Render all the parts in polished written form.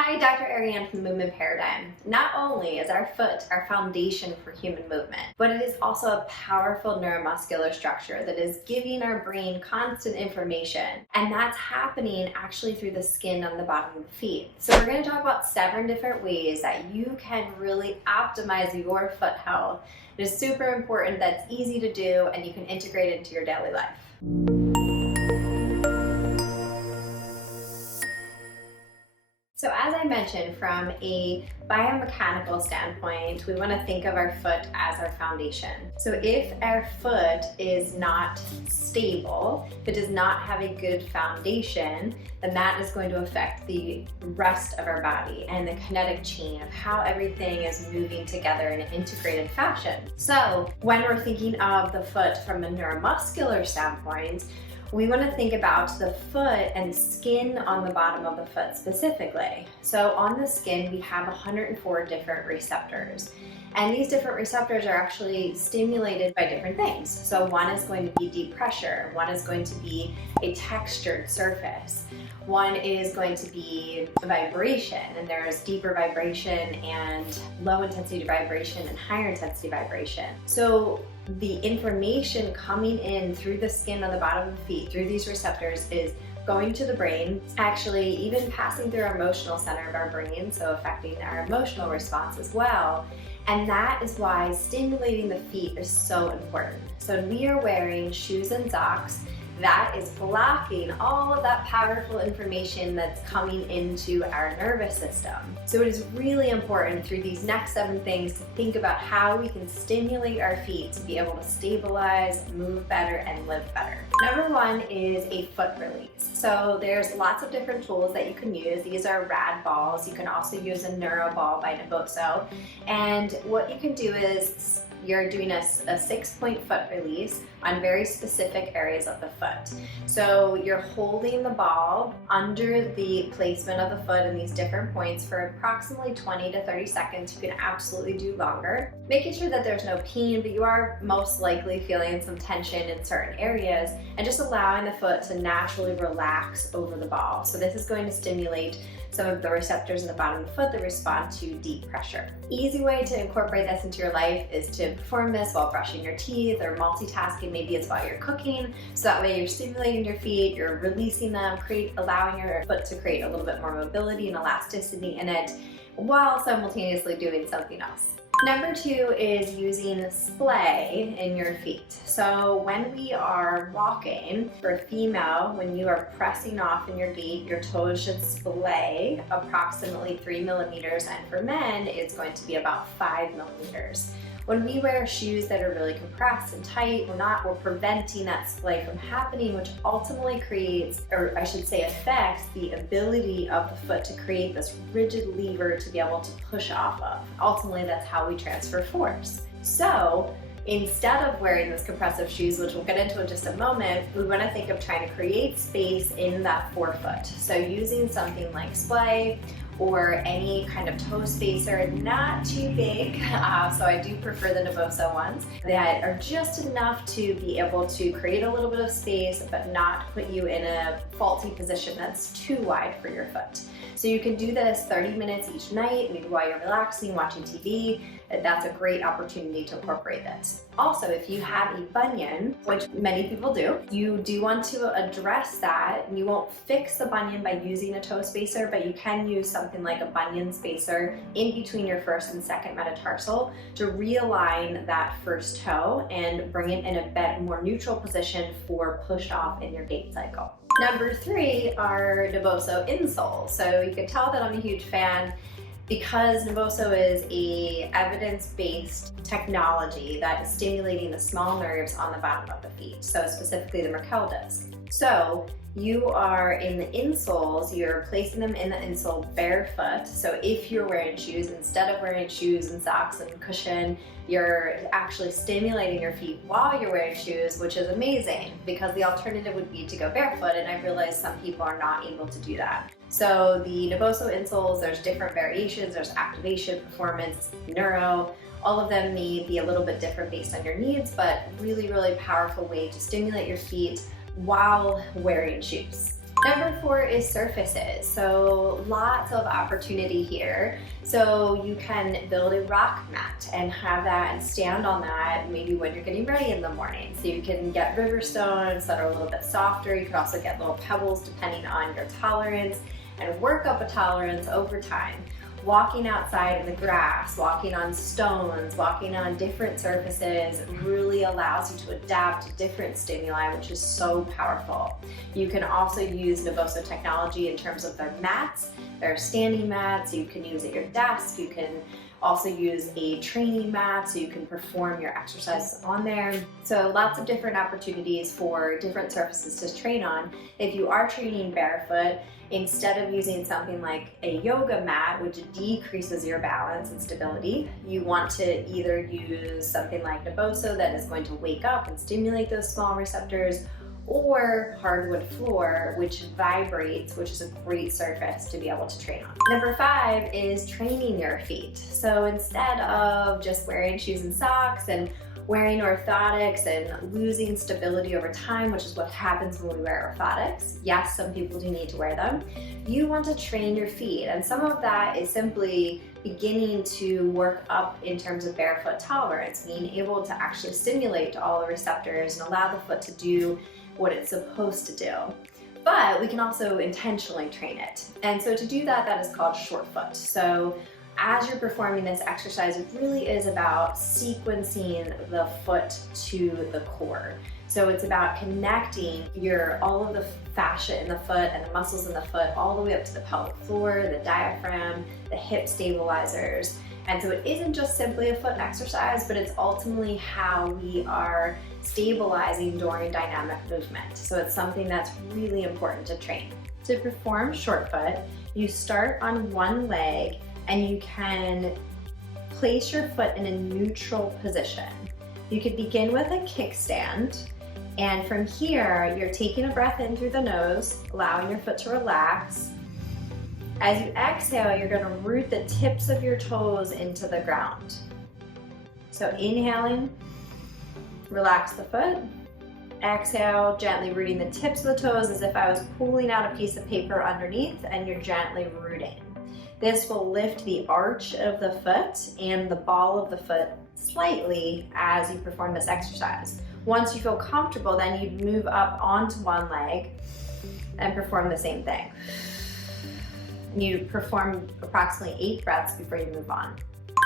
Hi, Dr. Ariane from the Movement Paradigm. Not only is our foot our foundation for human movement, but it is also a powerful neuromuscular structure that is giving our brain constant information. And that's happening actually through the skin on the bottom of the feet. So we're going to talk about 7 different ways that you can really optimize your foot health. It is super important, that's easy to do, and you can integrate it into your daily life. So as I mentioned, from a biomechanical standpoint, we want to think of our foot as our foundation. So if our foot is not stable, if it does not have a good foundation, then that is going to affect the rest of our body and the kinetic chain of how everything is moving together in an integrated fashion. So when we're thinking of the foot from a neuromuscular standpoint, we want to think about the foot and skin on the bottom of the foot specifically. So on the skin, we have 104 different receptors. And these different receptors are actually stimulated by different things. So one is going to be deep pressure, one is going to be a textured surface, one is going to be vibration, and there's deeper vibration and low intensity vibration and higher intensity vibration. So the information coming in through the skin on the bottom of the feet, through these receptors, is going to the brain, actually even passing through our emotional center of our brain, so affecting our emotional response as well. And that is why stimulating the feet is so important. So when we are wearing shoes and socks, that is blocking all of that powerful information that's coming into our nervous system. So it is really important through these next 7 things to think about how we can stimulate our feet to be able to stabilize, move better, and live better. Number 1 is a foot release. So there's lots of different tools that you can use. These are rad balls. You can also use a neuro ball by Naboso. And what you can do is you're doing a 6-point foot release on very specific areas of the foot. So you're holding the ball under the placement of the foot in these different points for approximately 20 to 30 seconds. You can absolutely do longer. Making sure that there's no pain, but you are most likely feeling some tension in certain areas, and just allowing the foot to naturally relax over the ball. So this is going to stimulate some of the receptors in the bottom of the foot that respond to deep pressure. Easy way to incorporate this into your life is to perform this while brushing your teeth or multitasking. Maybe it's while you're cooking, so that way you're stimulating your feet, you're releasing them, allowing your foot to create a little bit more mobility and elasticity in it, while simultaneously doing something else. Number 2 is using splay in your feet. So when we are walking, for a female, when you are pressing off in your gait, your toes should splay approximately 3 millimeters, and for men, it's going to be about 5 millimeters. When we wear shoes that are really compressed and tight, we're preventing that splay from happening, which ultimately creates, or I should say affects, the ability of the foot to create this rigid lever to be able to push off of. Ultimately, that's how we transfer force. So instead of wearing those compressive shoes, which we'll get into in just a moment, we want to think of trying to create space in that forefoot. So using something like Splay or any kind of toe spacer, not too big, so I do prefer the Naboso ones that are just enough to be able to create a little bit of space but not put you in a faulty position that's too wide for your foot. So you can do this 30 minutes each night, maybe while you're relaxing, watching TV. That's a great opportunity to incorporate this. Also, if you have a bunion, which many people do, you do want to address that. You won't fix the bunion by using a toe spacer, but you can use something like a bunion spacer in between your first and second metatarsal to realign that first toe and bring it in a bit more neutral position for push off in your gait cycle. Number 3 are Naboso insoles. So you can tell that I'm a huge fan because Naboso is a evidence-based technology that is stimulating the small nerves on the bottom of the feet, so specifically the Merkel disc. So you are in the insoles, you're placing them in the insole barefoot. So if you're wearing shoes, instead of wearing shoes and socks and cushion, you're actually stimulating your feet while you're wearing shoes, which is amazing because the alternative would be to go barefoot, and I realize some people are not able to do that. So the Naboso insoles, there's different variations. There's activation, performance, neuro. All of them may be a little bit different based on your needs, but really, really powerful way to stimulate your feet while wearing shoes. Number 4 is surfaces. So lots of opportunity here. So you can build a rock mat and have that and stand on that maybe when you're getting ready in the morning. So you can get river stones that are a little bit softer. You can also get little pebbles depending on your tolerance and work up a tolerance over time. Walking outside in the grass, walking on stones, walking on different surfaces really allows you to adapt to different stimuli, which is so powerful. You can also use Naboso technology in terms of their mats. There are standing mats you can use at your desk. You can also use a training mat so you can perform your exercises on there. So lots of different opportunities for different surfaces to train on. If you are training barefoot, instead of using something like a yoga mat, which decreases your balance and stability, you want to either use something like Naboso that is going to wake up and stimulate those small receptors, or hardwood floor, which vibrates, which is a great surface to be able to train on. Number 5 is training your feet. So instead of just wearing shoes and socks and wearing orthotics and losing stability over time, which is what happens when we wear orthotics. Yes, some people do need to wear them. You want to train your feet, and some of that is simply beginning to work up in terms of barefoot tolerance, being able to actually stimulate all the receptors and allow the foot to do what it's supposed to do. But we can also intentionally train it. And so to do that, that is called short foot. So as you're performing this exercise, it really is about sequencing the foot to the core. So it's about connecting all of the fascia in the foot and the muscles in the foot all the way up to the pelvic floor, the diaphragm, the hip stabilizers. And so it isn't just simply a foot exercise, but it's ultimately how we are stabilizing during dynamic movement. So it's something that's really important to train. To perform short foot, you start on one leg and you can place your foot in a neutral position. You could begin with a kickstand, and from here, you're taking a breath in through the nose, allowing your foot to relax. As you exhale, you're gonna root the tips of your toes into the ground. So inhaling, relax the foot. Exhale, gently rooting the tips of the toes as if I was pulling out a piece of paper underneath, and you're gently rooting. This will lift the arch of the foot and the ball of the foot slightly as you perform this exercise. Once you feel comfortable, then you'd move up onto one leg and perform the same thing. You perform approximately 8 breaths before you move on.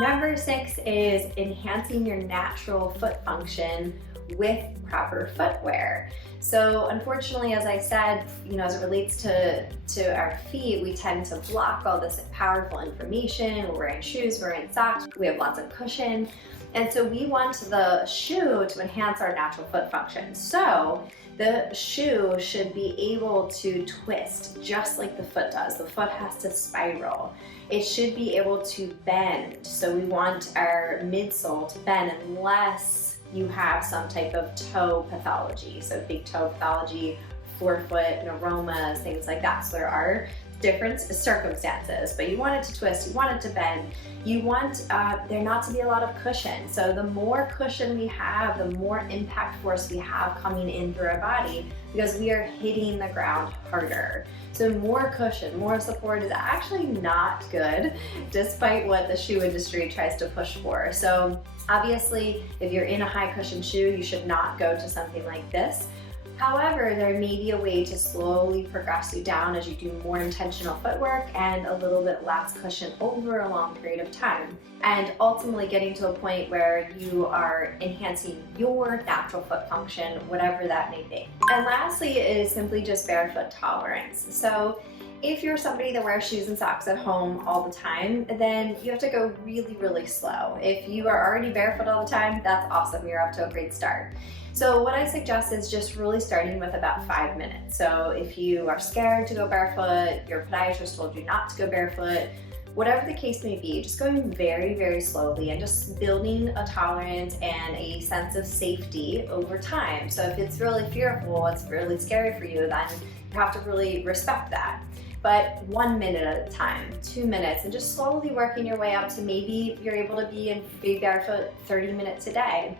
Number 6 is enhancing your natural foot function with proper footwear. So unfortunately, as I said, as it relates to our feet, we tend to block all this powerful information. We're wearing shoes, we're wearing socks, we have lots of cushion. And so we want the shoe to enhance our natural foot function. So the shoe should be able to twist just like the foot does. The foot has to spiral. It should be able to bend. So we want our midsole to bend unless you have some type of toe pathology. So big toe pathology, forefoot, neuromas, things like that. So there are different circumstances, but you want it to twist, you want it to bend, you want there not to be a lot of cushion. So the more cushion we have, the more impact force we have coming in through our body, because we are hitting the ground harder. So more cushion, more support is actually not good, despite what the shoe industry tries to push for. So obviously, if you're in a high cushion shoe, you should not go to something like this. However, there may be a way to slowly progress you down as you do more intentional footwork and a little bit less cushion over a long period of time, and ultimately getting to a point where you are enhancing your natural foot function, whatever that may be. And lastly is simply just barefoot tolerance. So if you're somebody that wears shoes and socks at home all the time, then you have to go really, really slow. If you are already barefoot all the time, that's awesome. You're off to a great start. So what I suggest is just really starting with about 5 minutes. So if you are scared to go barefoot, your podiatrist told you not to go barefoot, whatever the case may be, just going very, very slowly and just building a tolerance and a sense of safety over time. So if it's really fearful, it's really scary for you, then you have to really respect that. But 1 minute at a time, 2 minutes, and just slowly working your way up to maybe you're able to be barefoot 30 minutes a day.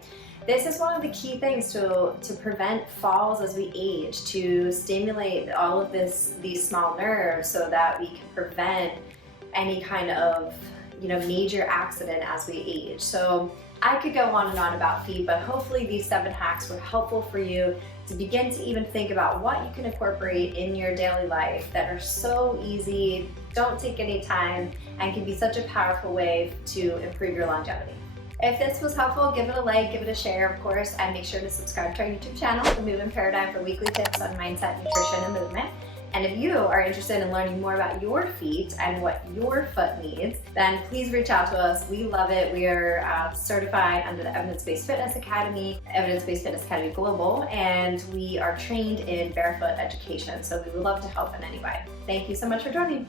This is one of the key things to prevent falls as we age, to stimulate all of these small nerves so that we can prevent any kind of major accident as we age. So I could go on and on about feet, but hopefully these 7 hacks were helpful for you to begin to even think about what you can incorporate in your daily life that are so easy, don't take any time, and can be such a powerful way to improve your longevity. If this was helpful, give it a like, give it a share, of course, and make sure to subscribe to our YouTube channel, The Movement Paradigm, for weekly tips on mindset, nutrition, and movement. And if you are interested in learning more about your feet and what your foot needs, then please reach out to us. We love it. We are certified under the Evidence-Based Fitness Academy, Evidence-Based Fitness Academy Global, and we are trained in barefoot education. So we would love to help in any way. Thank you so much for joining.